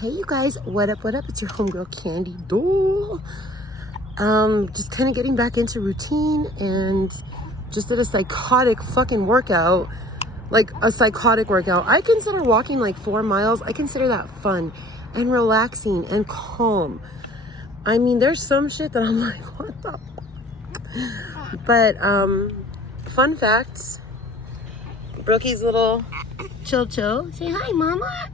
Hey you guys, what up, it's your homegirl Candy Doll. Just kind of getting back into routine and just did a psychotic fucking workout. Like a psychotic workout. I consider walking like 4 miles, I consider that fun and relaxing and calm. I mean, there's some shit that I'm like, what the fuck? But fun facts, Brookie's little chill. Say hi, mama.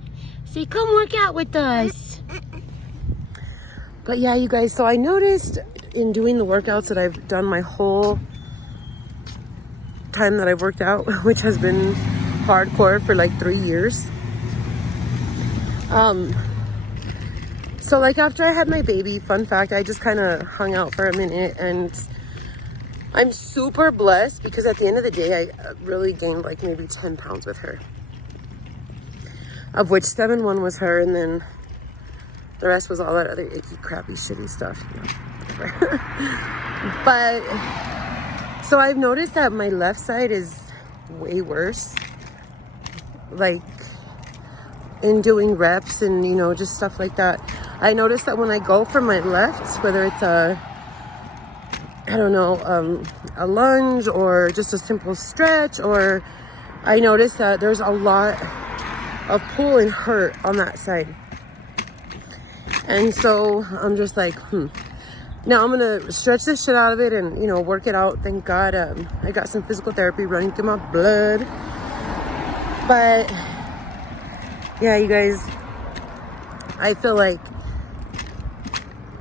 Say, come work out with us. But yeah, you guys, so I noticed in doing the workouts that I've done my whole time that I've worked out, which has been hardcore for like 3 years. So like after I had my baby, fun fact, I just kind of hung out for a minute, and I'm super blessed because at the end of the day, I really gained like maybe 10 pounds with her. Of which 7-1 was her, and then the rest was all that other icky, crappy, shitty stuff. You know, but, so I've noticed that my left side is way worse. Like, in doing reps and, you know, just stuff like that. I noticed that when I go for my left, whether it's a lunge or just a simple stretch, or I notice that there's a lot of pull and hurt on that side. And so I'm just like, now I'm gonna stretch this shit out of it and, you know, work it out. Thank God I got some physical therapy running through my blood. But yeah, you guys, I feel like,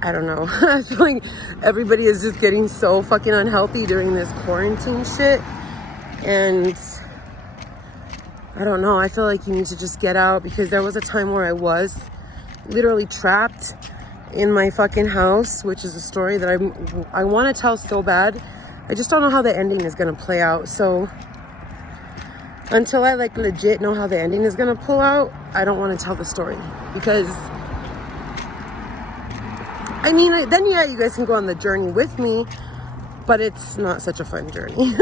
I don't know, I feel like everybody is just getting so fucking unhealthy during this quarantine shit. And I don't know, I feel like you need to just get out, because there was a time where I was literally trapped in my fucking house, which is a story that I want to tell so bad. I just don't know how the ending is going to play out. So until I like legit know how the ending is going to pull out, I don't want to tell the story, because I mean, then yeah, you guys can go on the journey with me, but it's not such a fun journey.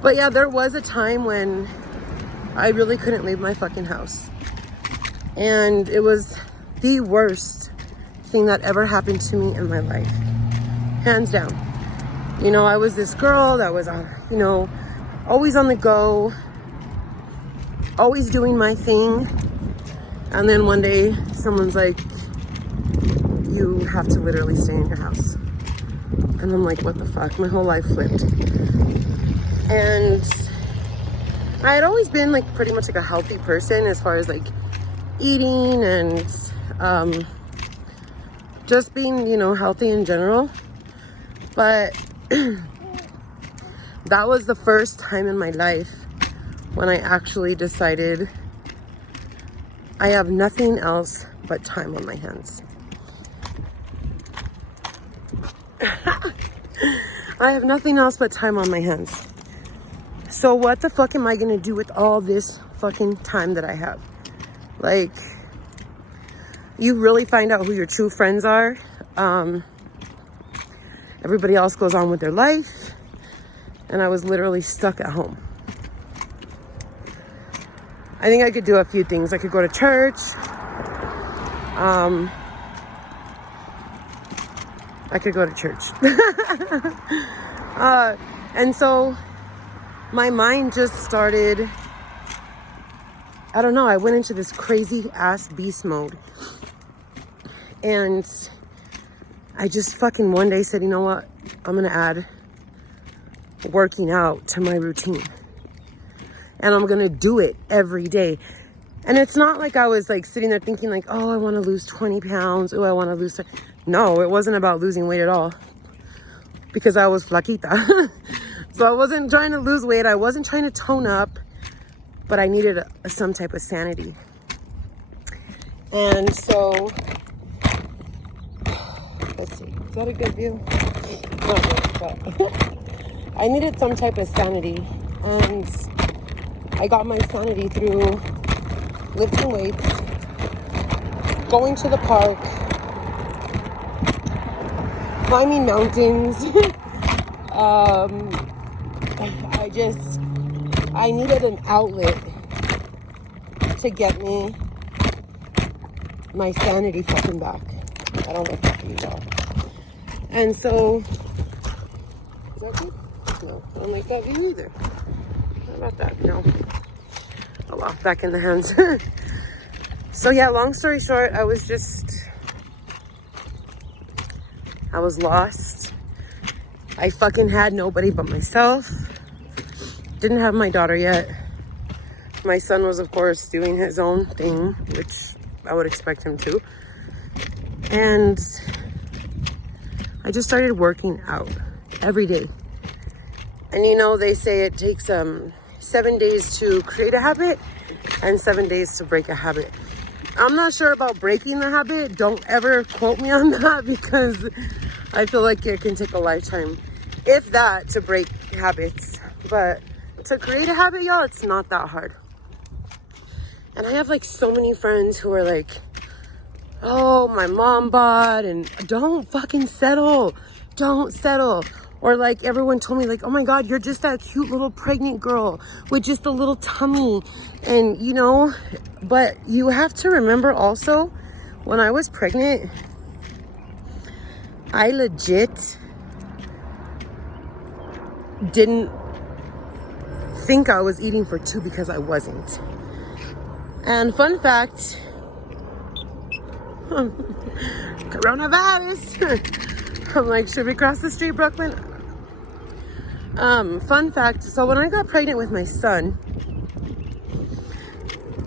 But yeah, there was a time when I really couldn't leave my fucking house. And it was the worst thing that ever happened to me in my life. Hands down. You know, I was this girl that was, you know, always on the go, always doing my thing. And then one day, someone's like, you have to literally stay in your house. And I'm like, what the fuck? My whole life flipped. And I had always been like pretty much like a healthy person as far as like eating and just being, you know, healthy in general. But that was the first time in my life when I actually decided I have nothing else but time on my hands. I have nothing else but time on my hands. So what the fuck am I gonna do with all this fucking time that I have? Like, you really find out who your true friends are. Everybody else goes on with their life, and I was literally stuck at home. I think I could do a few things. I could go to church. I could go to church. And so my mind just started, I don't know, I went into this crazy ass beast mode. And I just fucking one day said, you know what? I'm going to add working out to my routine. And I'm going to do it every day. And it's not like I was like sitting there thinking like, oh, I want to lose 20 pounds. Oh, I want to lose. No, it wasn't about losing weight at all. Because I was flaquita. So I wasn't trying to lose weight. I wasn't trying to tone up. But I needed some type of sanity. And so, let's see. Is that a good view? Not really, but I needed some type of sanity. And I got my sanity through lifting weights, going to the park, climbing mountains. I needed an outlet to get me my sanity fucking back. I don't like that view, y'all. And so, is that good? No, I don't like that view either. How about that? No. Oh well, back in the hands. So yeah, long story short, I was lost. I fucking had nobody but myself. Didn't have my daughter yet. My son was, of course, doing his own thing, which I would expect him to. And I just started working out every day. And you know, they say it takes 7 days to create a habit and 7 days to break a habit. I'm not sure about breaking the habit. Don't ever quote me on that, because I feel like it can take a lifetime, if that, to break habits. But to create a habit, y'all, it's not that hard. And I have like so many friends who are like, oh, my mom bought, and don't fucking settle. Don't settle. Or like everyone told me like, oh my God, you're just that cute little pregnant girl with just a little tummy. And you know, but you have to remember also, when I was pregnant, I legit didn't think I was eating for 2 because I wasn't. And fun fact, coronavirus. I'm like, should we cross the street, Brooklyn? Fun fact, so when I got pregnant with my son,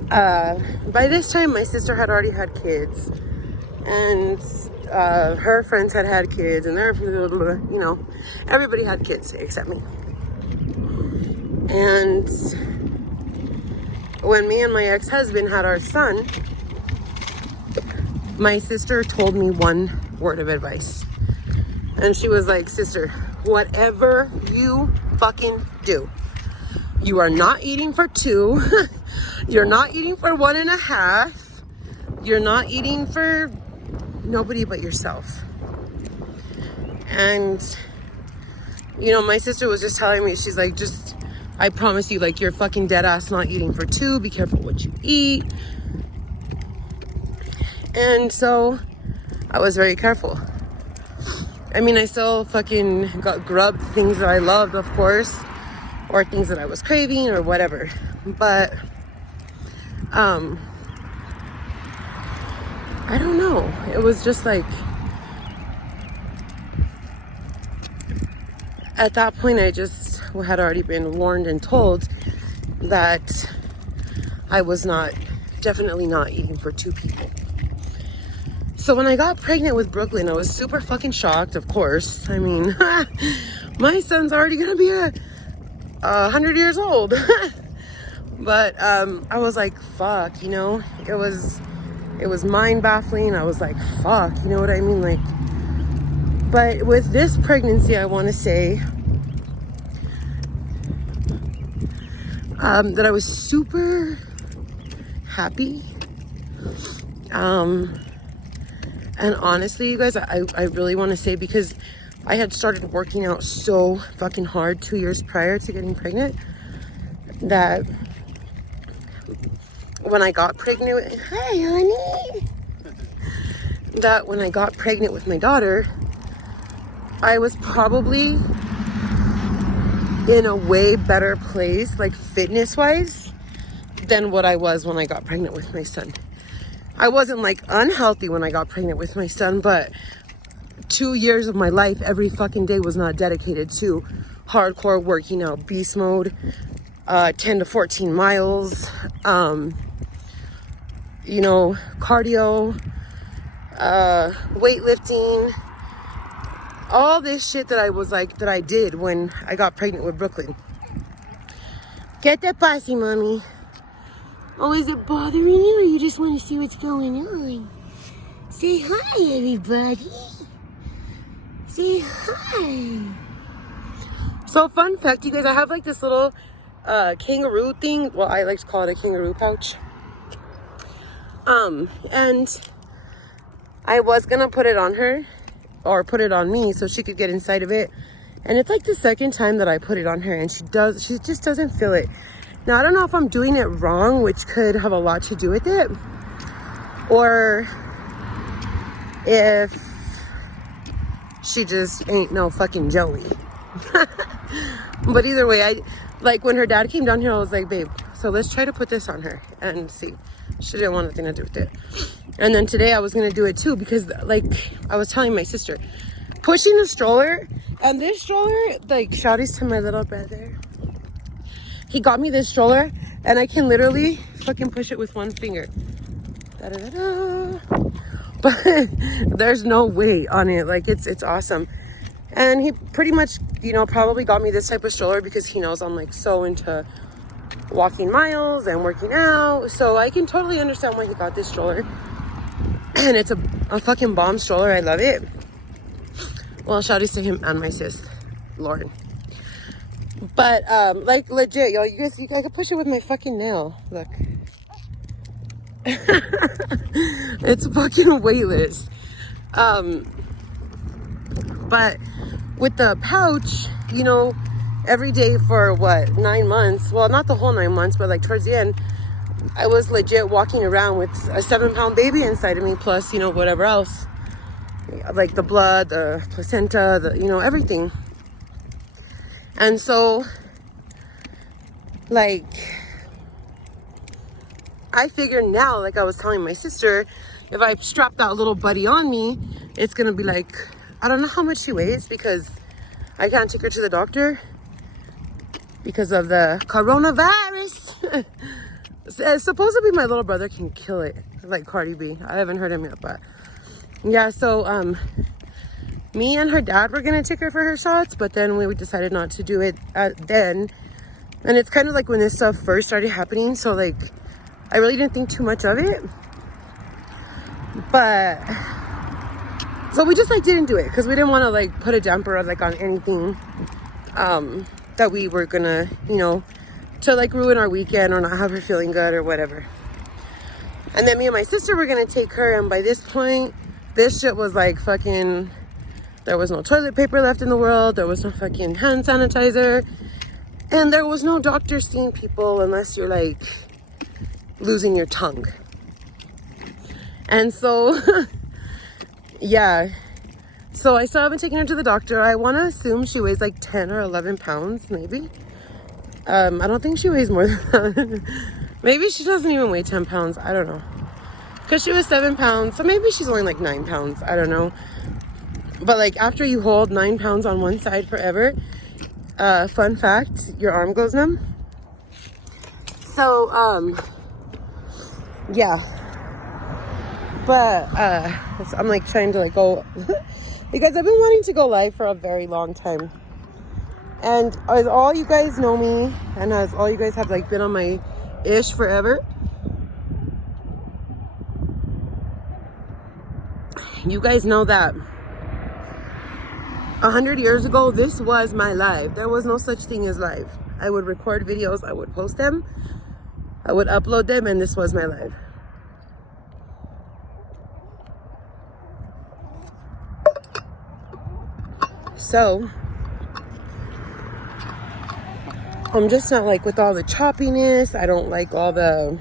by this time my sister had already had kids, and her friends had kids, and they're, you know, everybody had kids except me. And when me and my ex-husband had our son, my sister told me one word of advice. And she was like, sister, whatever you fucking do, you are not eating for 2. You're not eating for 1.5. You're not eating for nobody but yourself. And, you know, my sister was just telling me, she's like, just, I promise you, like, you're fucking dead ass not eating for 2. Be careful what you eat. And so I was very careful. I mean, I still fucking got grubbed things that I loved, of course, or things that I was craving or whatever. But, I don't know. It was just like, at that point, I just had already been warned and told that I was definitely not eating for 2 people. So when I got pregnant with Brooklyn, I was super fucking shocked, of course. I mean, my son's already gonna be 100 years old. But I was like, fuck, you know, it was mind baffling. I was like, fuck, you know what I mean? Like, but with this pregnancy, I want to say that I was super happy. And honestly, you guys, I really want to say, because I had started working out so fucking hard 2 years prior to getting pregnant, that when I got pregnant with, hi honey, that when I got pregnant with my daughter, I was probably in a way better place, like fitness wise, than what I was when I got pregnant with my son. I wasn't like unhealthy when I got pregnant with my son, but 2 years of my life, every fucking day was not dedicated to hardcore working out, beast mode, 10 to 14 miles, you know, cardio, weightlifting, all this shit that I was like, that I did when I got pregnant with Brooklyn. Get that bossy, mommy. Oh, is it bothering you, or you just want to see what's going on? Say hi, everybody. Say hi. So, fun fact, you guys, I have like this little kangaroo thing. Well, I like to call it a kangaroo pouch. And I was gonna put it on her, or put it on me, so she could get inside of it. And it's like the second time that I put it on her, and she just doesn't feel it. Now, I don't know if I'm doing it wrong, which could have a lot to do with it. or if she just ain't no fucking Joey. But either way, I like when her dad came down here, I was like, babe, so let's try to put this on her and see. She didn't want nothing to do with it. And then today I was gonna do it too, because like I was telling my sister, pushing a stroller, and this stroller, like, shout outs to my little brother. He got me this stroller and I can literally fucking push it with one finger. Da-da-da-da. But there's no weight on it. Like, it's awesome. And he pretty much, you know, probably got me this type of stroller because he knows I'm like so into walking miles and working out. So I can totally understand why he got this stroller. And it's a fucking bomb stroller. I love it. Well, shout outs to him and my sis, Lauren. But like legit, y'all, you guys I could push it with my fucking nail. Look. It's fucking weightless. But with the pouch, you know, every day for what, 9 months, well, not the whole 9 months, but like towards the end, I was legit walking around with a 7-pound baby inside of me, plus, you know, whatever else, like the blood, the placenta, the, you know, everything. And so, like, I figured now, like I was telling my sister, if I strap that little buddy on me, it's gonna be like, I don't know how much she weighs because I can't take her to the doctor because of the coronavirus. Supposedly my little brother can kill it, like Cardi B. I haven't heard him yet, but yeah. So me and her dad were gonna take her for her shots, but then we decided not to do it then. And it's kind of like when this stuff first started happening, so like I really didn't think too much of it. But so we just like didn't do it because we didn't want to like put a damper like on anything that we were gonna, you know, to like ruin our weekend or not have her feeling good or whatever. And then me and my sister were gonna take her, and by this point this shit was like fucking, there was no toilet paper left in the world, there was no fucking hand sanitizer, and there was no doctor seeing people unless you're like losing your tongue. And so yeah, so I still haven't taken her to the doctor. I want to assume she weighs like 10 or 11 pounds maybe. I don't think she weighs more than that. Maybe she doesn't even weigh 10 pounds. I don't know, because she was 7 pounds, so maybe she's only like 9 pounds. I don't know. But like after you hold 9 pounds on one side forever, fun fact, your arm goes numb. So yeah, but so I'm like trying to like go because I've been wanting to go live for a very long time, and as all you guys know me, and as all you guys have like been on my ish forever, you guys know that 100 years ago this was my live. There was no such thing as live. I would record videos, I would post them, I would upload them, and this was my life. So I'm just not like with all the choppiness. I don't like all the,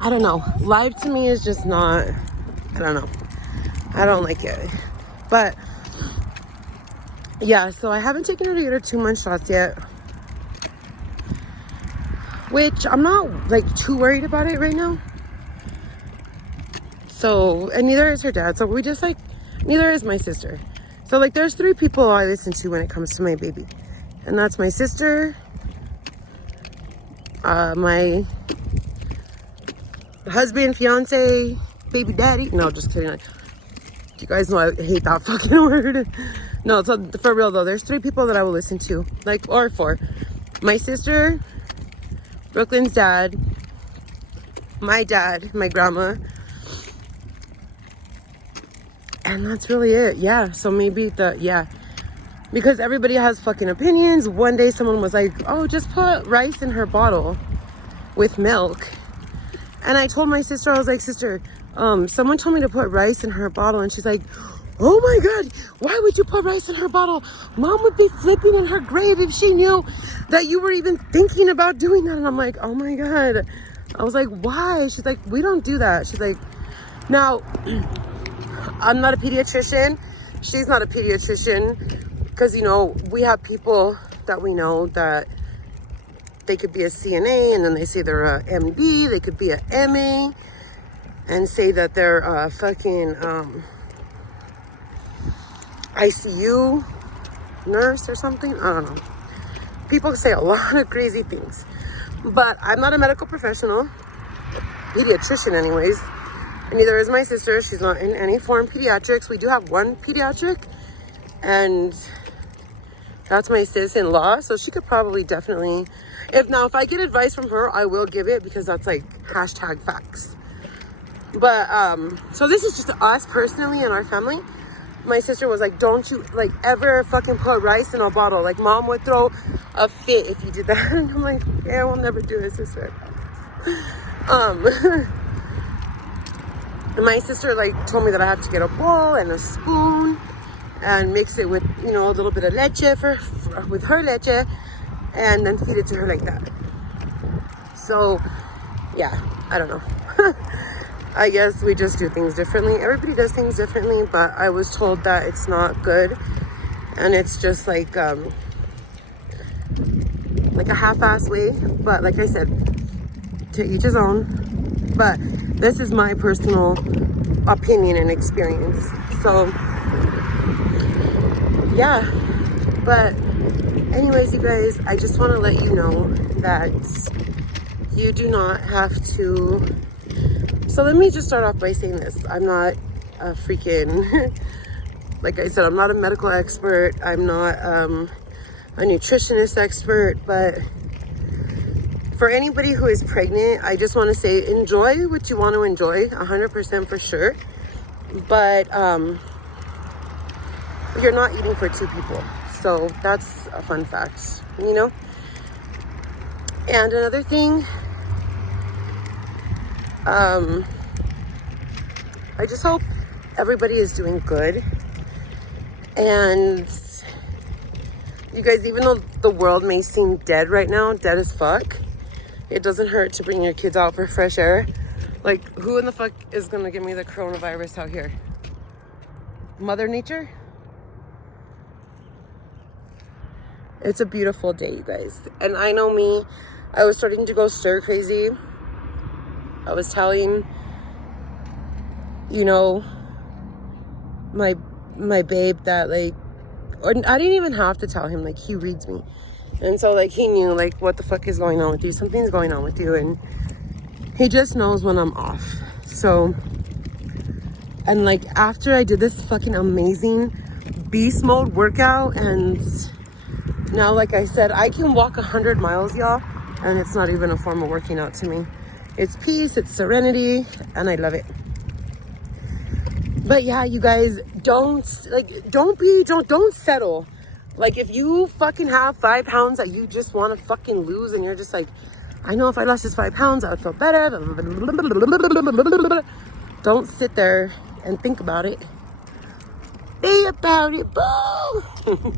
I don't know. Live to me is just not, I don't know. I don't like it. But yeah, so I haven't taken her to get her 2-month shots yet, which I'm not like too worried about it right now. So, and neither is her dad. So we just like, neither is my sister. So like there's 3 people I listen to when it comes to my baby. And that's my sister, my husband, fiance, baby daddy. No, just kidding. You guys know I hate that fucking word. No, so for real though, there's 3 people that I will listen to. Like, or 4. My sister, Brooklyn's dad, my dad, my grandma, and that's really it. Yeah, so maybe because everybody has fucking opinions. One day someone was like, oh, just put rice in her bottle with milk. And I told my sister, I was like, sister, someone told me to put rice in her bottle. And she's like, oh my God, why would you put rice in her bottle? Mom would be flipping in her grave if she knew that you were even thinking about doing that. And I'm like, oh my God, I was like, why? She's like, we don't do that. She's like, now, I'm not a pediatrician. She's not a pediatrician. Because, you know, we have people that we know that they could be a CNA and then they say they're a MD. They could be a MA and say that they're a fucking ICU nurse or something. I don't know. People say a lot of crazy things. But I'm not a medical professional. Pediatrician anyways. And neither is my sister. She's not in any form pediatrics. We do have one pediatric. And that's my sis-in-law. So she could probably definitely... If I get advice from her, I will give it. Because that's like hashtag facts. But, so this is just us personally in our family. My sister was like, don't you, like, ever fucking put rice in a bottle. Like, mom would throw a fit if you did that. And I'm like, yeah, we'll never do this, sister. My sister, like, told me that I have to get a bowl and a spoon and mix it with, you know, a little bit of leche with her leche and then feed it to her like that. So, yeah, I don't know. I guess we just do things differently. Everybody does things differently, but I was told that it's not good. And it's just like a half-ass way. But like I said, to each his own. But this is my personal opinion and experience. So, yeah. But anyways, you guys, I just want to let you know that you do not have to... So let me just start off by saying this. I'm not a freaking, like I said, I'm not a medical expert. I'm not a nutritionist expert. But for anybody who is pregnant, I just want to say enjoy what you want to enjoy, 100% for sure. But you're not eating for two people. So that's a fun fact, you know? And another thing, I just hope everybody is doing good. And you guys, even though the world may seem dead right now, dead as fuck, it doesn't hurt to bring your kids out for fresh air. Like, who in the fuck is gonna give me the coronavirus out here? Mother Nature? It's a beautiful day, you guys. And I know me, I was starting to go stir crazy. I was telling, you know, my babe that, like, or I didn't even have to tell him, like, he reads me. And so, like, he knew, like, what the fuck is going on with you. Something's going on with you. And he just knows when I'm off. So, and, like, after I did this fucking amazing beast mode workout, and now, like I said, I can walk 100 miles, y'all. And it's not even a form of working out to me. It's peace, it's serenity, and I love it. But yeah, you guys, don't settle. Like, if you fucking have 5 pounds that you just want to fucking lose, and you're just like, I know if I lost just 5 pounds, I would feel better. Don't sit there and think about it. Be about it, boo.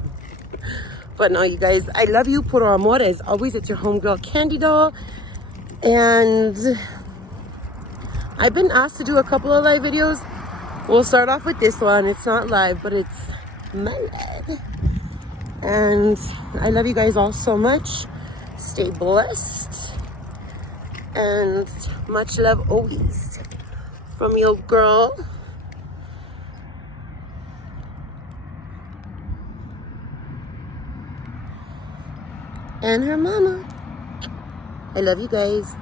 But no, you guys, I love you. Puro amor. As always, it's your homegirl Candy Doll. And I've been asked to do a couple of live videos. We'll start off with this one. It's not live, but it's my live. And I love you guys all so much. Stay blessed. And much love always from your girl. And her mama. I love you guys.